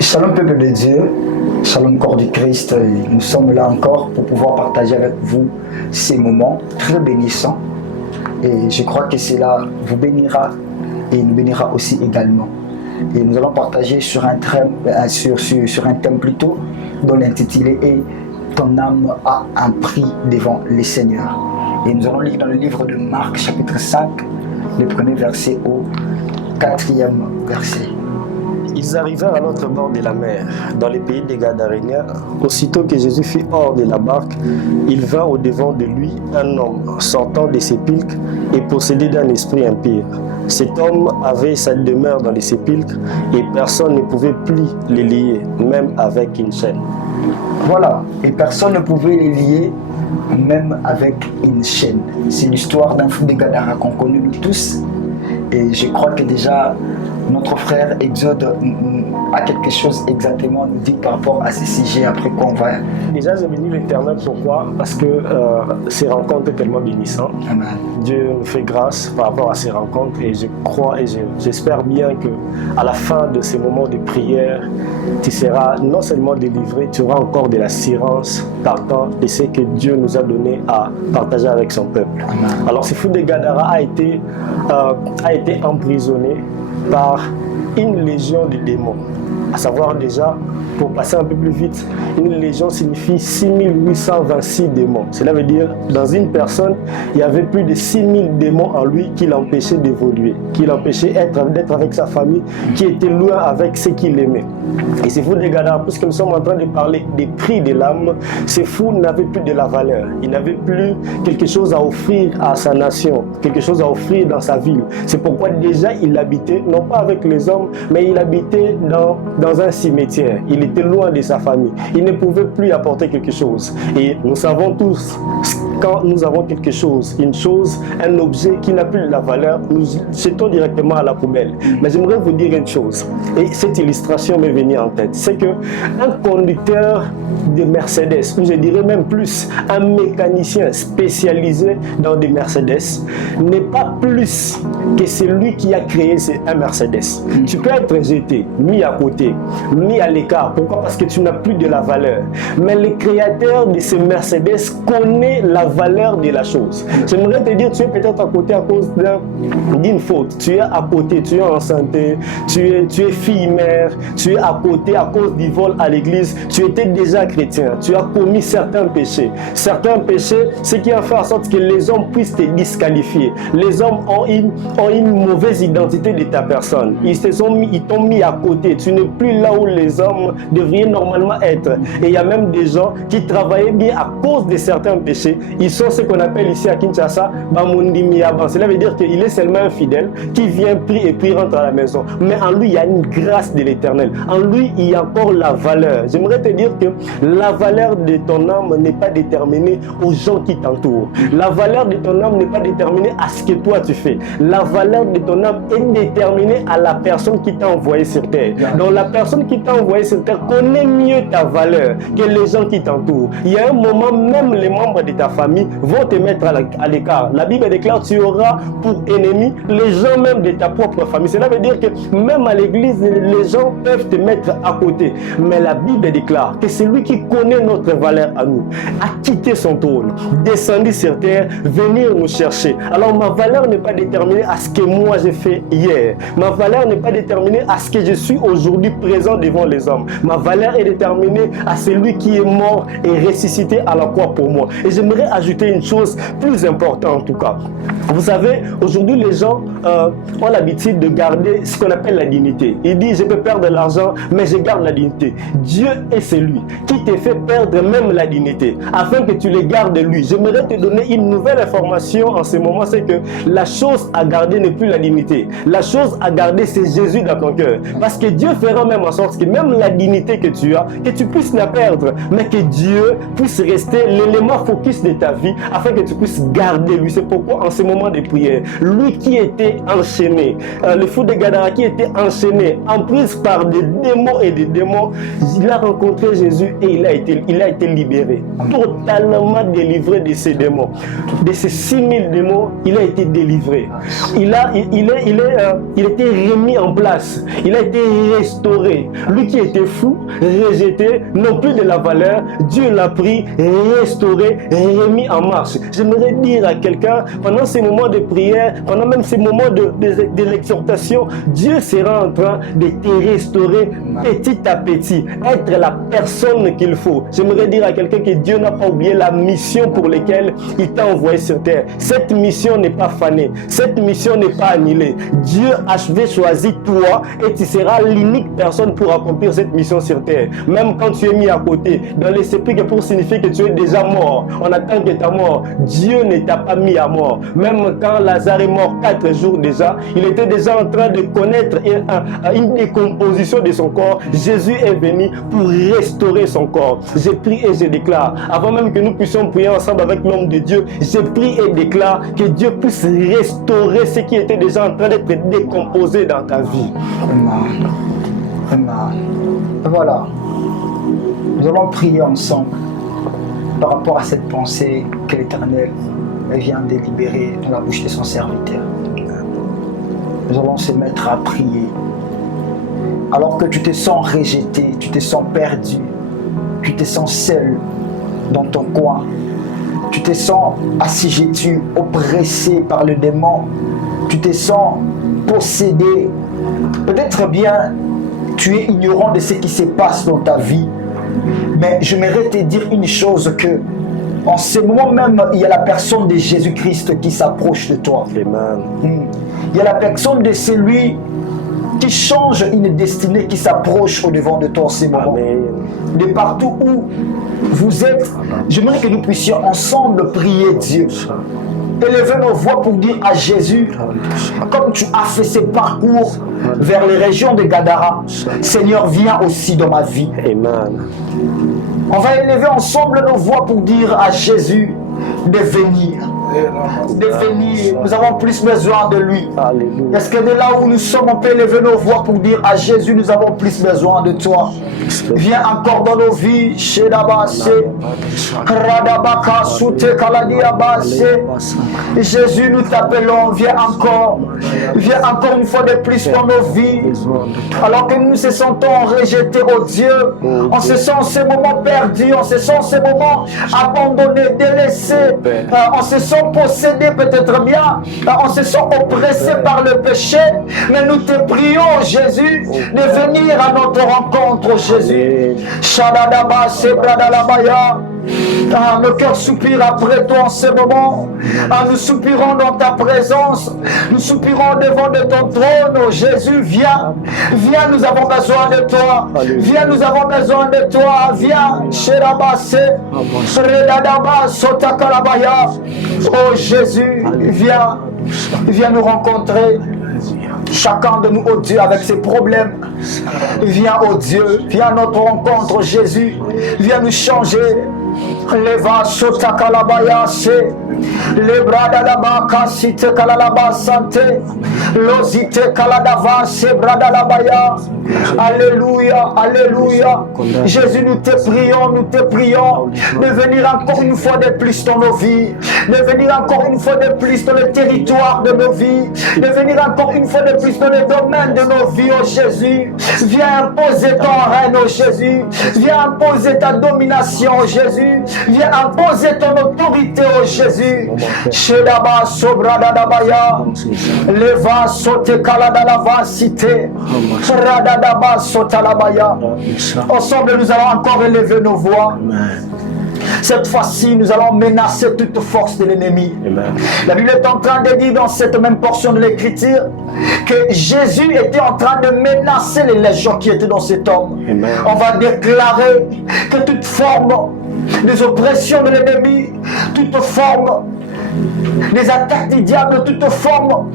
Shalom peuple de Dieu, shalom corps du Christ, nous sommes là encore pour pouvoir partager avec vous ces moments très bénissants et je crois que cela vous bénira et nous bénira aussi également. Et nous allons partager sur un thème plutôt dont l'intitulé est Ton âme a un prix devant les seigneurs. Et nous allons lire dans le livre de Marc chapitre 5, le premier verset au 4e verset. Ils arrivèrent à l'autre bord de la mer, dans les pays des Gadaréniens. Aussitôt que Jésus fut hors de la barque, il vint au-devant de lui un homme sortant des sépulcres et possédé d'un esprit impur. Cet homme avait sa demeure dans les sépulcres et personne ne pouvait plus les lier, même avec une chaîne. Voilà, et personne ne pouvait les lier, même avec une chaîne. C'est l'histoire d'un fou de Gadara qu'on connaît nous tous. Et je crois que déjà notre frère Exode a quelque chose exactement à nous dire par rapport à ce sujet, après quoi on va... Déjà, j'ai béni l'Éternel, pourquoi? Parce que ces rencontres sont tellement bénissantes. Amen. Dieu nous fait grâce par rapport à ces rencontres et je crois et j'espère bien qu'à la fin de ces moments de prière, tu seras non seulement délivré, tu auras encore de l'assurance partant de ce que Dieu nous a donné à partager avec son peuple. Amen. Alors, ce fou de Gadara a été emprisonné par une légion de démons. À savoir déjà, pour passer un peu plus vite, une légion signifie 6826 démons. Cela veut dire, dans une personne, il y avait plus de 6000 démons en lui qui l'empêchaient d'évoluer, qui l'empêchaient d'être avec sa famille, qui était loin avec ceux qu'il aimait. Et c'est fou de Gadara, puisque nous sommes en train de parler des prix de l'âme, ces fous n'avaient plus de la valeur. Il n'avait plus quelque chose à offrir à sa nation, quelque chose à offrir dans sa ville. C'est pourquoi déjà il habitait, non pas avec les hommes, mais il habitait dans un cimetière. Il était loin de sa famille. Il ne pouvait plus apporter quelque chose. Et nous savons tous, quand nous avons quelque chose, une chose, un objet qui n'a plus de la valeur, nous jetons directement à la poubelle. Mais j'aimerais vous dire une chose, et cette illustration m'est venue en tête, c'est que un conducteur de Mercedes, ou je dirais même plus, un mécanicien spécialisé dans des Mercedes, n'est pas plus que celui qui a créé un Mercedes. Tu peux être jeté, mis à côté, mis à l'écart. Pourquoi? Parce que tu n'as plus de la valeur. Mais le créateur de ce Mercedes connaît la valeur de la chose. J'aimerais te dire, tu es peut-être à côté à cause d'une faute. Tu es à côté, tu es en santé, tu es fille-mère, tu es à côté à cause du vol à l'église. Tu étais déjà chrétien, tu as commis certains péchés. Certains péchés, ce qui a fait en sorte que les hommes puissent te disqualifier. Les hommes ont une mauvaise identité de ta personne. Ils t'ont mis à côté. Tu n'es plus là où les hommes devraient normalement être. Et il y a même des gens qui travaillaient bien à cause de certains péchés. Ils sont ce qu'on appelle ici à Kinshasa Bamundi Miyaban. Cela veut dire qu'il est seulement un fidèle qui vient, prie et puis rentre à la maison. Mais en lui, il y a une grâce de l'Éternel. En lui, il y a encore la valeur. J'aimerais te dire que la valeur de ton âme n'est pas déterminée aux gens qui t'entourent. La valeur de ton âme n'est pas déterminée à ce que toi tu fais. La valeur de ton âme est déterminée à la personne qui t'a envoyé sur terre. Donc la personne qui t'a envoyé sur terre connaît mieux ta valeur que les gens qui t'entourent. Il y a un moment, même les membres de ta famille vont te mettre à l'écart. La Bible déclare, tu auras pour ennemis les gens même de ta propre famille. Cela veut dire que même à l'église, les gens peuvent te mettre à côté. Mais la Bible déclare que celui qui connaît notre valeur à nous a quitté son trône, descendu sur terre, venir nous chercher. Alors ma valeur n'est pas déterminée à ce que moi j'ai fait hier. Ma valeur n'est pas déterminée à ce que je suis aujourd'hui présent devant les hommes. Ma valeur est déterminée à celui qui est mort et ressuscité à la croix pour moi. Et j'aimerais ajouter une chose plus importante en tout cas. Vous savez, aujourd'hui les gens ont l'habitude de garder ce qu'on appelle la dignité. Ils disent, je peux perdre de l'argent, mais je garde la dignité. Dieu est celui qui te fait perdre même la dignité, afin que tu les gardes lui. J'aimerais te donner une nouvelle information en ce moment, c'est que la chose à garder n'est plus la dignité. La chose à garder, c'est Jésus dans ton cœur. Parce que Dieu fera même en sorte que même la dignité que tu as, que tu puisses la perdre, mais que Dieu puisse rester l'élément focus de ta vie, afin que tu puisses garder lui. C'est pourquoi en ce moment de prière, lui qui était enchaîné, le fou de Gadara qui était enchaîné, en prise par des démons et des démons, il a rencontré Jésus Jésus et il a été libéré, totalement délivré de ces démons. De ces 6000 démons, il a été délivré. Il était remis en place. Il a été restauré. Lui qui était fou, rejeté, non plus de la valeur, Dieu l'a pris, restauré, remis en marche. J'aimerais dire à quelqu'un, pendant ces moments de prière, pendant même ces moments de l'exhortation, Dieu sera en train de te restaurer petit à petit, être la personne qu'il faut. J'aimerais dire à quelqu'un que Dieu n'a pas oublié la mission pour laquelle il t'a envoyé sur terre. Cette mission n'est pas fanée, cette mission n'est pas annulée. Dieu a choisi toi et tu seras l'unique personne pour accomplir cette mission sur terre. Même quand tu es mis à côté, dans les sépulcres pour signifier que tu es déjà mort, on attend que tu es mort. Dieu ne t'a pas mis à mort. Même quand Lazare est mort 4 jours déjà, il était déjà en train de connaître une décomposition de son corps. Jésus est venu pour restaurer son corps. Je prie et je déclare, avant même que nous puissions prier ensemble avec l'homme de Dieu, je prie et déclare que Dieu puisse restaurer ce qui était déjà en train d'être décomposé dans ta vie. Amen. Amen. Voilà. Nous allons prier ensemble par rapport à cette pensée que l'Éternel vient de libérer dans la bouche de son serviteur. Nous allons se mettre à prier. Alors que tu te sens rejeté, tu te sens perdu, tu te sens seul dans ton coin, tu te sens assujetti, oppressé par le démon, tu te sens possédé. Peut-être bien tu es ignorant de ce qui se passe dans ta vie, mais j'aimerais te dire une chose, que en ce moment même, il y a la personne de Jésus-Christ qui s'approche de toi. Amen. Il y a la personne de celui qui change une destinée, qui s'approche au-devant de toi en ce moment. Amen. De partout où vous êtes, j'aimerais que nous puissions ensemble prier Dieu. Élever nos voix pour dire à Jésus, comme tu as fait ce parcours vers les régions de Gadara, Seigneur, viens aussi dans ma vie. Amen. On va élever ensemble nos voix pour dire à Jésus de venir. De venir. Nous avons plus besoin de lui. Alléluia. Est-ce que de là où nous sommes, on peut élever nos voix pour dire à Jésus, nous avons plus besoin de toi. Viens encore dans nos vies. Jésus, nous t'appelons. Viens encore. Viens encore une fois de plus dans nos vies. Alors que nous se sentons rejetés, oh Dieu. On se sent en ce moment perdu. On se sent en ce moment abandonné, délaissé. On se sent possédé peut-être bien. On se sent oppressé par le péché. Mais nous te prions, Jésus, de venir à notre rencontre, Jésus. Shadadaba, Sebradalabaya. Nos cœurs soupirent après toi en ce moment. Nous soupirons dans ta présence. Nous soupirons devant de ton trône. Oh Jésus, viens. Viens, nous avons besoin de toi. Viens, nous avons besoin de toi. Viens. Redadaba, Sotakalabaya. Oh Jésus, viens. Viens nous rencontrer. Chacun de nous, oh Dieu, avec ses problèmes. Viens, oh Dieu. Viens à notre rencontre, Jésus. Viens nous changer. Leva sota kalabaya se lebrada laba kasite kalalaba sante lozite kaladava se brada labaya. Alléluia, alléluia. Jésus, nous te prions de venir encore une fois de plus dans nos vies, de venir encore une fois de plus dans le territoire de nos vies, de venir encore une fois de plus dans le domaine de nos vies, oh Jésus. Viens imposer ton règne, oh Jésus. Viens imposer ta domination, oh Jésus. Viens imposer ton autorité, oh Jésus. Shedaba sobrada dabaya, leva sote kalada lava cité, radadaba sotalabaya. Ensemble, nous allons encore élever nos voix. Cette fois-ci, nous allons menacer toute force de l'ennemi. La Bible est en train de dire dans cette même portion de l'Écriture que Jésus était en train de menacer les légions qui étaient dans cet homme. Amen. On va déclarer que toute forme des oppressions de l'ennemi, toute forme des attaques du diable, toute forme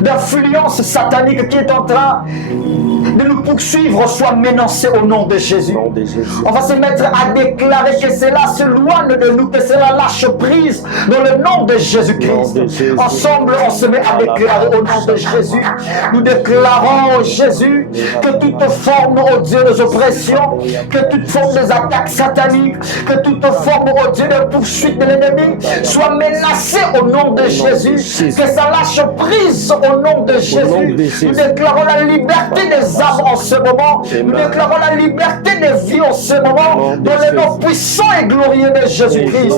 d'influence satanique qui est en train de nous poursuivre soit menacé au nom de Jésus. On va se mettre à déclarer que cela s'éloigne de nous, que cela lâche prise dans le nom de Jésus-Christ. Ensemble, on se met à déclarer au nom de Jésus. Nous déclarons, Jésus, que toute forme, oh Dieu, d'oppression, que toute forme des attaques sataniques, que toute forme, oh Dieu, de poursuite de l'ennemi soit menacée au nom de Jésus. Que ça lâche prise au nom de Jésus. Nous déclarons la liberté des âmes en ce moment. Nous déclarons la liberté des vies en ce moment. Dans le nom puissant et glorieux de Jésus-Christ.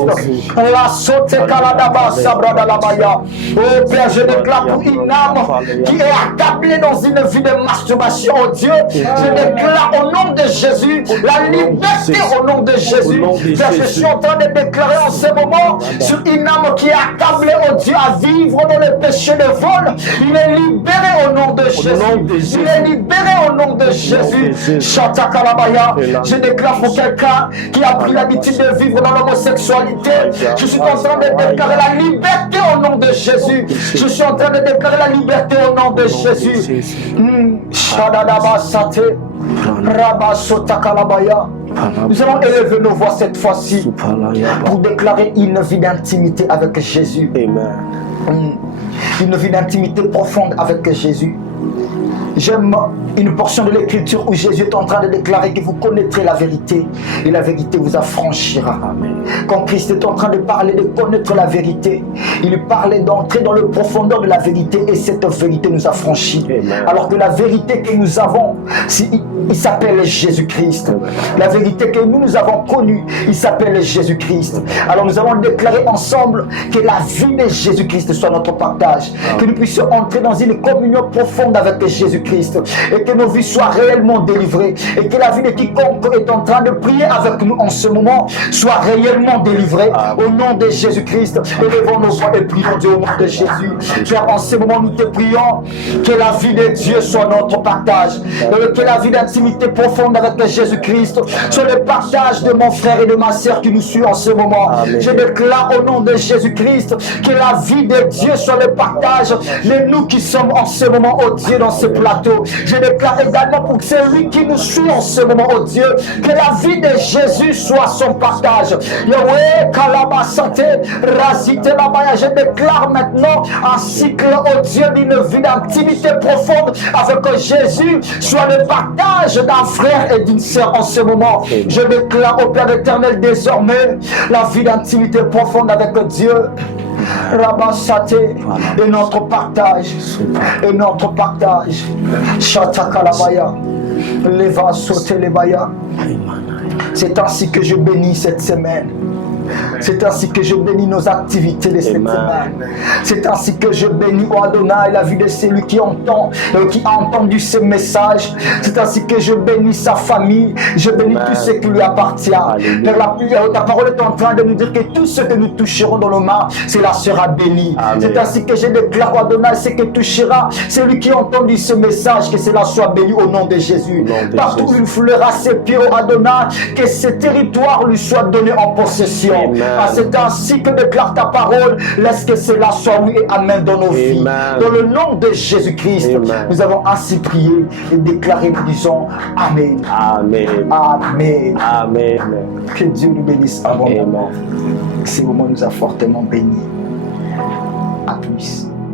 La sote kaladaba sabradalabaya. Oh Père, je déclare pour une âme qui est accablée dans une vie de masturbation, oh Dieu. Je déclare au nom de Jésus la liberté au nom de Jésus. Car je suis en train de déclarer en ce moment sur une âme qui est accablée, oh Dieu, à vivre dans le péché de vol. Il est libéré au nom de Jésus. Il est libéré au nom de Jésus. Chatakalabaya. Je déclare pour quelqu'un qui a pris l'habitude de vivre dans l'homosexualité. Je suis en train de déclarer la liberté au nom de Jésus. Je suis en train de déclarer la liberté au nom de Jésus. Shadadabasate. Rabasotakalabaya. Nous allons élever nos voix cette fois-ci pour déclarer une vie d'intimité avec Jésus. Une vie d'intimité profonde avec Jésus. J'aime une portion de l'écriture où Jésus est en train de déclarer que vous connaîtrez la vérité et la vérité vous affranchira. Quand Christ est en train de parler de connaître la vérité, il parlait d'entrer dans le profondeur de la vérité et cette vérité nous affranchit. Alors que la vérité que nous avons, il s'appelle Jésus-Christ. La vérité que nous avons connue, il s'appelle Jésus-Christ. Alors nous allons déclarer ensemble que la vie de Jésus-Christ soit notre partage, que nous puissions entrer dans une communion profonde avec Jésus-Christ et que nos vies soient réellement délivrées et que la vie de quiconque est en train de prier avec nous en ce moment soit réellement délivrée au nom de Jésus-Christ. Élevons nos voix et prions Dieu au nom de Jésus. Car en ce moment nous te prions que la vie de Dieu soit notre partage, que la vie d'intimité profonde avec Jésus-Christ soit le partage de mon frère et de ma sœur qui nous suivent en ce moment. Je déclare au nom de Jésus-Christ que la vie de Dieu soit le partage de nous qui sommes en ce moment, oh Dieu, dans ce plateau. Je déclare également pour celui qui nous suit en ce moment, oh Dieu, que la vie de Jésus soit son partage. Yahweh, Kalabasate, Razite Labaya, je déclare maintenant un cycle, oh Dieu, d'une vie d'intimité profonde avec Jésus, soit le partage d'un frère et d'une sœur en ce moment. Je déclare au Père éternel désormais la vie d'intimité profonde avec Dieu. Rabasate et notre partage, et notre partage. Chatakalabaya, Leva Sotelebaya. C'est ainsi que je bénis cette semaine. C'est ainsi que je bénis nos activités de cette semaine. C'est ainsi que je bénis, oh Adonai, la vie de celui qui entend, qui a entendu ce message. C'est ainsi que je bénis sa famille. Je bénis tout ce qui lui appartient. Ta parole est en train de nous dire que tout ce que nous toucherons dans nos mains, cela sera béni. C'est ainsi que je déclare, oh Adonai, ce que touchera celui qui a entendu ce message, que cela soit béni au nom de Jésus. Partout où il foulera ses pieds, oh Adonai, que ce territoire lui soit donné en possession. C'est ainsi que déclare ta parole. Laisse que cela soit oui et amen dans nos vies. Dans le nom de Jésus-Christ, nous avons ainsi prié et déclaré, nous disons Amen. Amen. Amen. Amen. Que Dieu nous bénisse abondamment. Ce moment nous a fortement bénis. À plus.